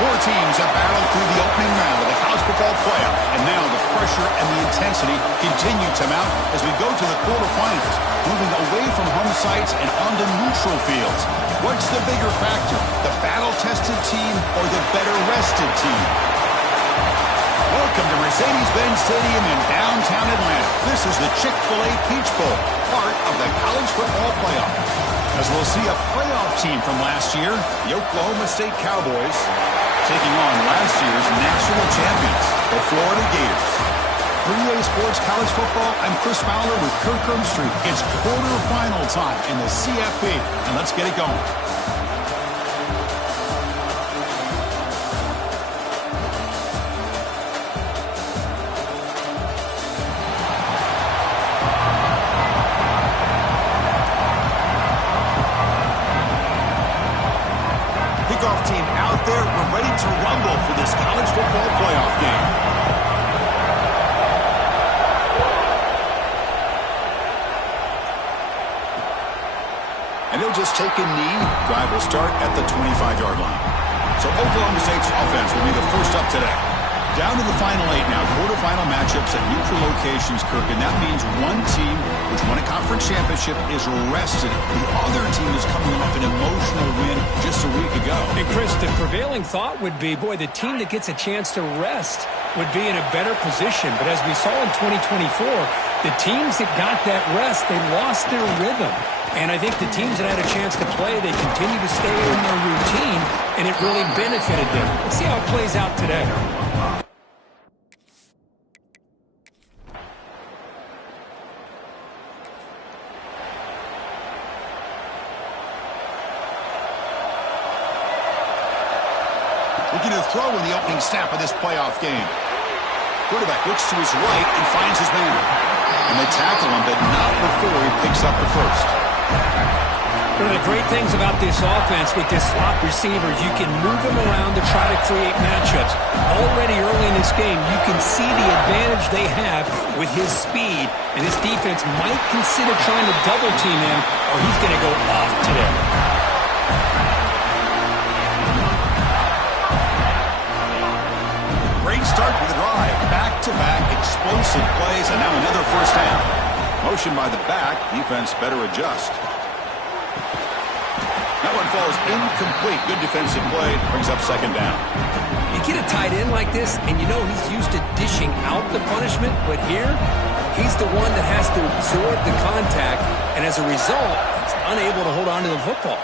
Four teams have battled through the opening round of the college football playoff, and now the pressure and the intensity continue to mount as we go to the quarterfinals, moving away from home sites and onto neutral fields. What's the bigger factor, the battle-tested team or the better-rested team? Welcome to Mercedes-Benz Stadium in downtown Atlanta. This is the Chick-fil-A Peach Bowl, part of the college football playoff. As we'll see a playoff team from last year, the Oklahoma State Cowboys, taking on last year's national champions, the Florida Gators. For EA Sports College Football, I'm Chris Fowler with Kirk Street. It's quarterfinal time in the CFP, and let's get it going. Kickoff team out there. We're ready to rumble for this college football playoff game. And they'll just take a knee. Drive will start at the 25-yard line. So Oklahoma State's offense will be the first up today. Down to the final 8 now. Quarterfinal matchups at neutral locations, Kirk. And that means one team which won a conference championship is rested. The other team is coming off an emotional win just a week ago. And Chris, the prevailing thought would be, boy, the team that gets a chance to rest would be in a better position. But as we saw in 2024, the teams that got that rest, they lost their rhythm. And I think the teams that had a chance to play, they continue to stay in their routine, and it really benefited them. Let's see how it plays out today. Looking to throw in the opening snap of this playoff game. Quarterback looks to his right and finds his man. And they tackle him, but not before he picks up the first. One of the great things about this offense with this slot receiver, you can move him around to try to create matchups. Already early in this game, you can see the advantage they have with his speed. And this defense might consider trying to double team him, or he's going to go off today. Great start to the drive. Back-to-back explosive plays, and now another first down. Motion by the back. Defense better adjust. That one falls incomplete. Good defensive play. Brings up second down. You get a tight end like this, and you know he's used to dishing out the punishment, but here, he's the one that has to absorb the contact, and as a result, he's unable to hold on to the football.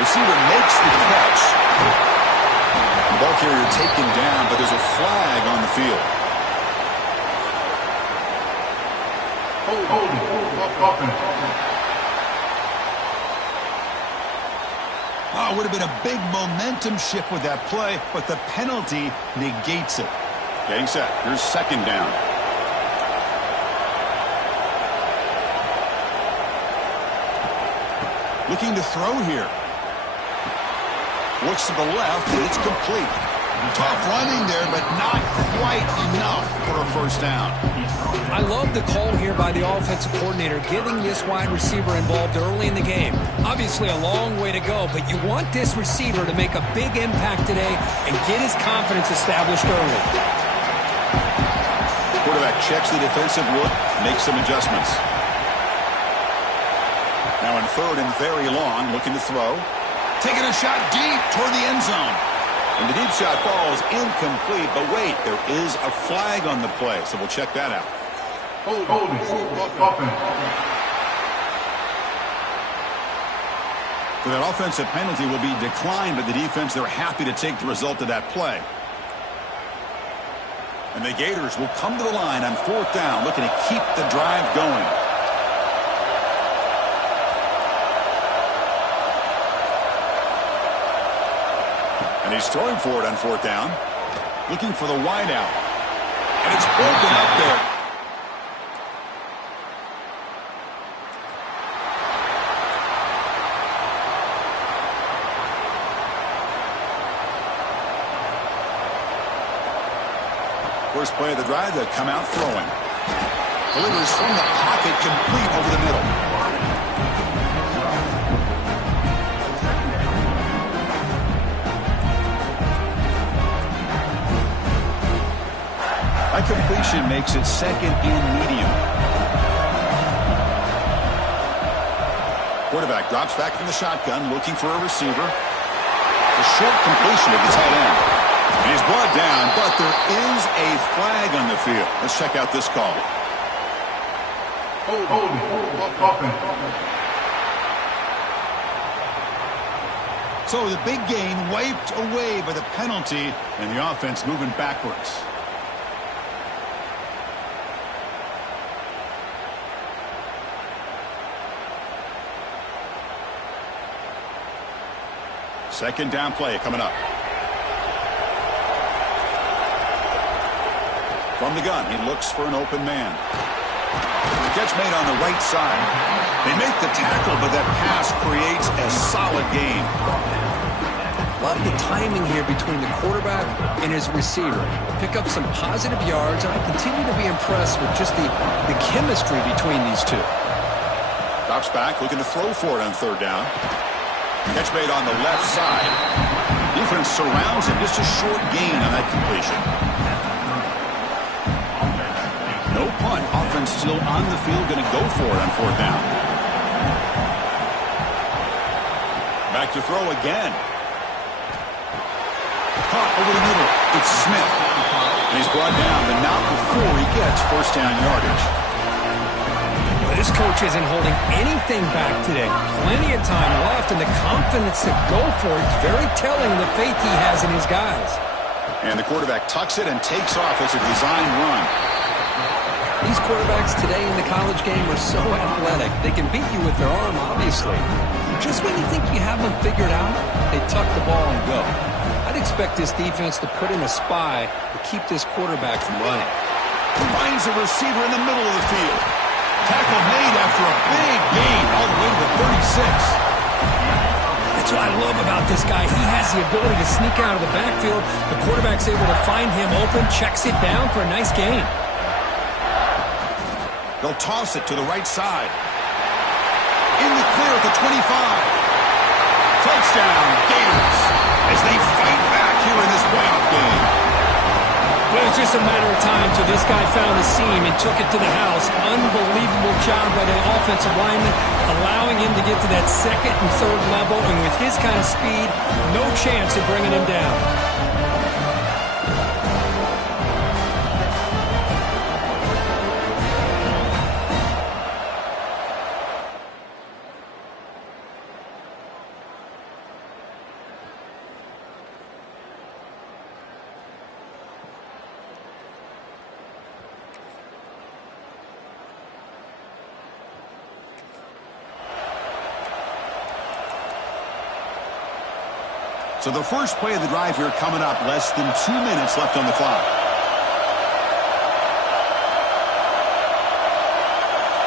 Receiver makes the catch. The ball carrier taken down, but there's a flag on the field. Oh, it would have been a big momentum shift with that play, but the penalty negates it. Getting set. Here's second down. Looking to throw here. Looks to the left, and it's complete. Tough running there, but not quite enough for a first down. I love the call here by the offensive coordinator, getting this wide receiver involved early in the game. Obviously a long way to go, but you want this receiver to make a big impact today and get his confidence established early. Quarterback checks the defensive look, makes some adjustments. Now in third and very long, looking to throw. Taking a shot deep toward the end zone. And the deep shot falls incomplete, but wait, there is a flag on the play, so we'll check that out. For that offensive penalty will be declined by the defense. They're happy to take the result of that play. And the Gators will come to the line on fourth down, looking to keep the drive going. And he's throwing for it on fourth down. Looking for the wide out. And it's broken up there. First play of the drive, they'll come out throwing. Delivers from the pocket, complete over the middle. That completion makes it second and medium. Quarterback drops back from the shotgun, looking for a receiver. A short completion to the tight end. And he's brought down, but there is a flag on the field. Let's check out this call. So the big gain wiped away by the penalty, and the offense moving backwards. Second down play coming up. From the gun, he looks for an open man. The catch made on the right side. They make the tackle, but that pass creates a solid gain. Love the timing here between the quarterback and his receiver. Pick up some positive yards, and I continue to be impressed with just the chemistry between these two. Drops back, looking to throw for it on third down. Catch made on the left side. Defense surrounds him. Just a short gain on that completion. No punt. Offense still on the field. Going to go for it on fourth down. Back to throw again. Caught over the middle. It's Smith. And he's brought down, but not before he gets first down yardage. This coach isn't holding anything back today. Plenty of time left, and the confidence to go for it is very telling of the faith he has in his guys. And the quarterback tucks it and takes off. It's a design run. These quarterbacks today in the college game are so athletic. They can beat you with their arm, obviously. Just when you think you have them figured out, they tuck the ball and go. I'd expect this defense to put in a spy to keep this quarterback from running. Finds a receiver in the middle of the field. Tackle made after a big gain all the way to the 36. That's what I love about this guy. He has the ability to sneak out of the backfield. The quarterback's able to find him open, checks it down for a nice gain. They'll toss it to the right side. In the clear at the 25. Touchdown, Gators, as they fight back here in this playoff game. Well, it's just a matter of time till this guy found the seam and took it to the house. Unbelievable job by the offensive lineman, allowing him to get to that second and third level, and with his kind of speed, no chance of bringing him down. So the first play of the drive here coming up, less than 2 minutes left on the clock.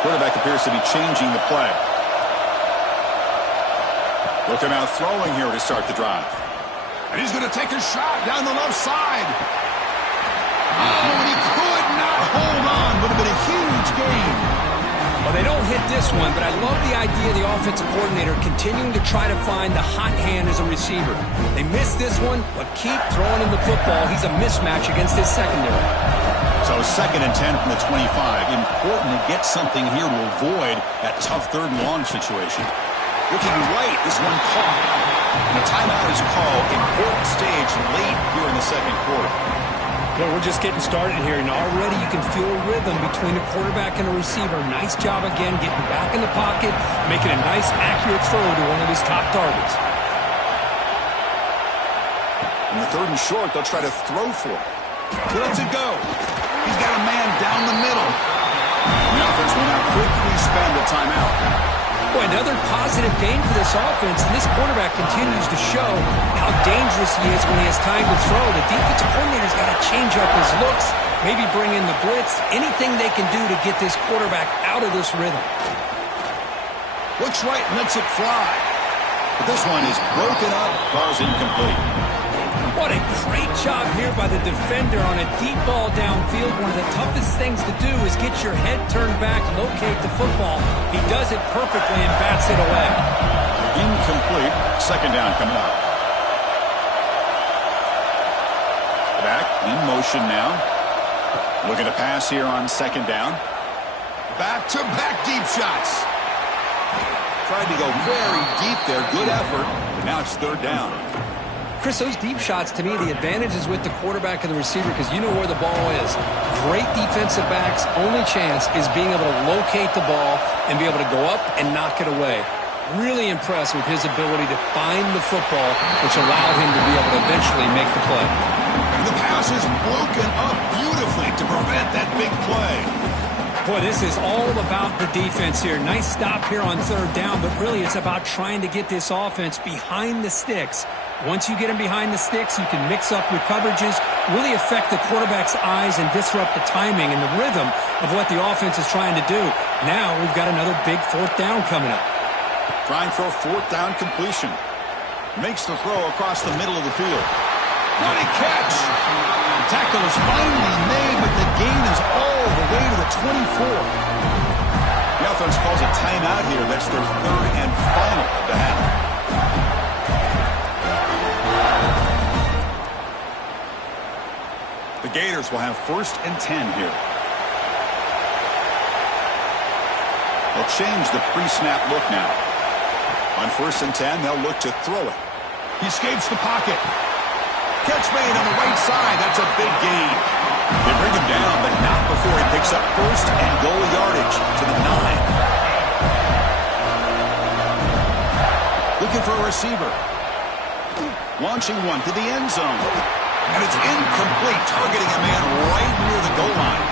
Quarterback appears to be changing the play. Looking out throwing here to start the drive. And he's going to take a shot down the left side. Oh, and he could not hold on. Would have been a huge gain. Well, they don't hit this one, but I love the idea of the offensive coordinator continuing to try to find the hot hand as a receiver. They missed this one, but keep throwing him the football. He's a mismatch against his secondary. So second and 10 from the 25. Important to get something here to avoid that tough third and long situation. Looking right, this one caught. And a timeout is called. Important stage late here in the second quarter. Well, we're just getting started here, and already you can feel a rhythm between a quarterback and a receiver. Nice job again getting back in the pocket, making a nice, accurate throw to one of his top targets. In the third and short, they'll try to throw for it. He lets it go. He's got a man down the middle. The offense will now quickly spend the timeout. Boy, another positive gain for this offense, and this quarterback continues to show how dangerous he is when he has time to throw. The defensive coordinator's got to change up his looks, maybe bring in the blitz, anything they can do to get this quarterback out of this rhythm. Looks right and lets it fly. But this one is broken up, falls incomplete. What a great job here by the defender on a deep ball downfield. One of the toughest things to do is get your head turned back, locate the football. He does it perfectly and bats it away. Incomplete. Second down coming up. Back in motion now. Looking to pass here on second down. Back-to-back deep shots. Tried to go very deep there. Good effort. But now it's third down. Chris, those deep shots, to me, the advantage is with the quarterback and the receiver because you know where the ball is. Great defensive backs' only chance is being able to locate the ball and be able to go up and knock it away. Really impressed with his ability to find the football, which allowed him to be able to eventually make the play. And the pass is broken up beautifully to prevent that big play. Boy, this is all about the defense here. Nice stop here on third down, but really it's about trying to get this offense behind the sticks. Once you get them behind the sticks, you can mix up your coverages, really affect the quarterback's eyes and disrupt the timing and the rhythm of what the offense is trying to do. Now we've got another big fourth down coming up. Trying for a fourth down completion. Makes the throw across the middle of the field. Running catch. The tackle is finally made, but the gain is all the way to the 24. The offense calls a timeout here. That's their third and final of the half. The Gators will have 1st and 10 here. They'll change the pre-snap look now. On 1st and 10, they'll look to throw it. He escapes the pocket. Catch made on the right side. That's a big gain. They bring him down, but not before he picks up 1st and goal yardage to the 9. Looking for a receiver. Launching one to the end zone. And it's incomplete, targeting a man right near the goal line.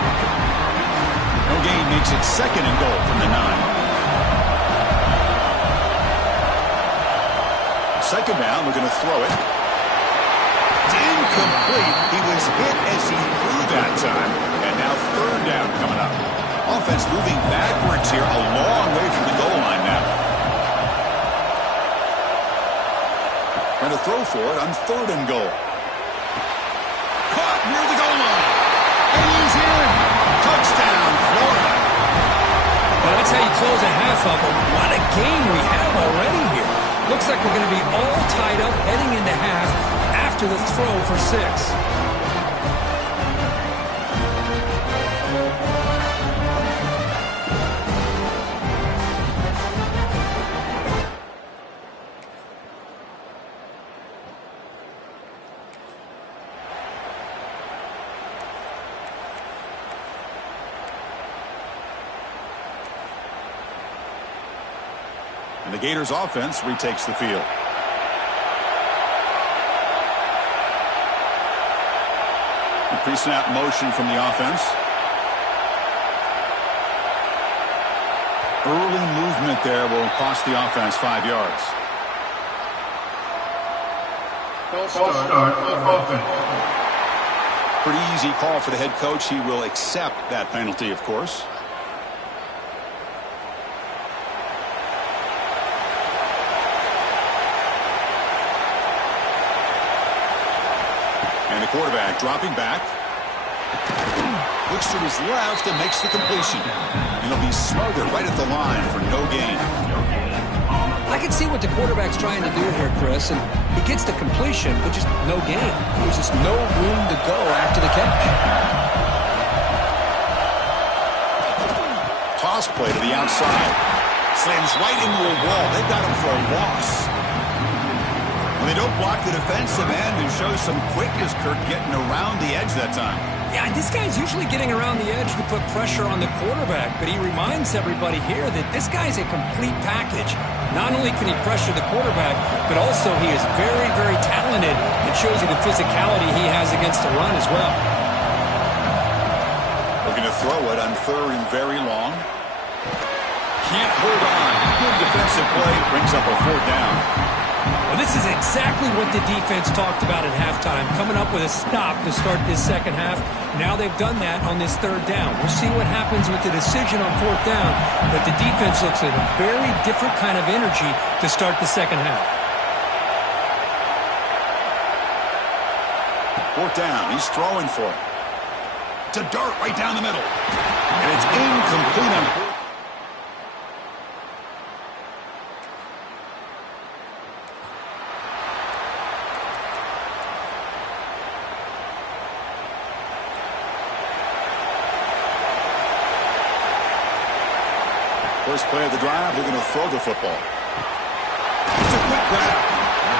No gain makes it 2nd and goal from the 9. Second down, we're going to throw it. It's incomplete. He was hit as he threw that time. And now third down coming up. Offense moving backwards here, a long way from the goal line now. Trying to throw for it on 3rd and goal. Caught near the goal line. And he's in. Touchdown, Florida. Well, that's how you close a half of it. What a game we have already here. Looks like we're going to be all tied up heading into half after the throw for 6. And the Gators offense retakes the field. The pre-snap motion from the offense. Early movement there will cost the offense 5 yards. Start offense. Pretty easy call for the head coach. He will accept that penalty, of course. And the quarterback dropping back. Looks to his left and makes the completion. And he'll be smothered right at the line for no gain. I can see what the quarterback's trying to do here, Chris, and he gets the completion, but just no gain. There's just no room to go after the catch. Toss play to the outside. Slams right into a wall. They've got him for a loss. When they don't block the defensive end, who shows some quickness, Kirk, getting around the edge that time. Yeah, this guy's usually getting around the edge to put pressure on the quarterback, but he reminds everybody here that this guy's a complete package. Not only can he pressure the quarterback, but also he is very, very talented. It shows you the physicality he has against the run as well. Looking to throw it on 3rd and very long. Can't hold on. Good defensive play. Brings up a 4th down. Well, this is exactly what the defense talked about at halftime, coming up with a stop to start this second half. Now they've done that on this 3rd down. We'll see what happens with the decision on 4th down, but the defense looks at a very different kind of energy to start the second half. 4th down. He's throwing for it. To dart right down the middle. And it's incomplete on 4th. First play of the drive, they're going to throw the football. It's a quick grab.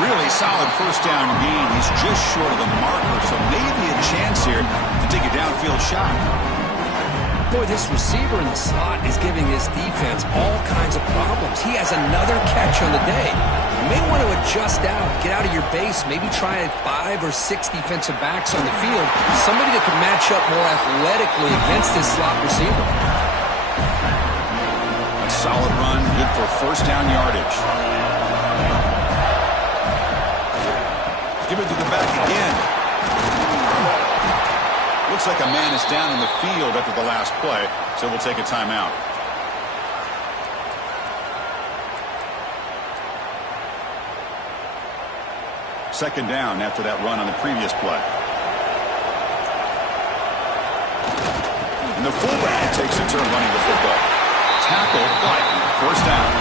Really solid first down gain. He's just short of the marker, so maybe a chance here to take a downfield shot. Boy, this receiver in the slot is giving this defense all kinds of problems. He has another catch on the day. You may want to adjust out, get out of your base, maybe try 5 or 6 defensive backs on the field, somebody that can match up more athletically against this slot receiver. A solid run, good for first down yardage. Give it to the back again. Looks like a man is down in the field after the last play, so we'll take a timeout. Second down after that run on the previous play. And the fullback takes a turn running the football. Tackle, but first down.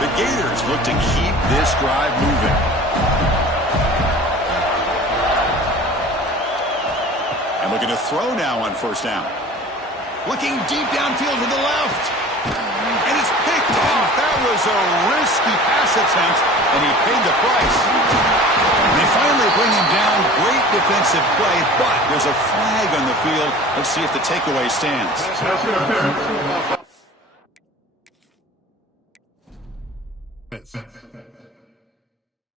The Gators look to keep this drive moving. And looking to throw now on first down. Looking deep downfield to the left. And it's picked off. That was a risky pass attempt, and he paid the price. They finally bring him down. Great defensive play, but there's a flag on the field. Let's see if the takeaway stands. That's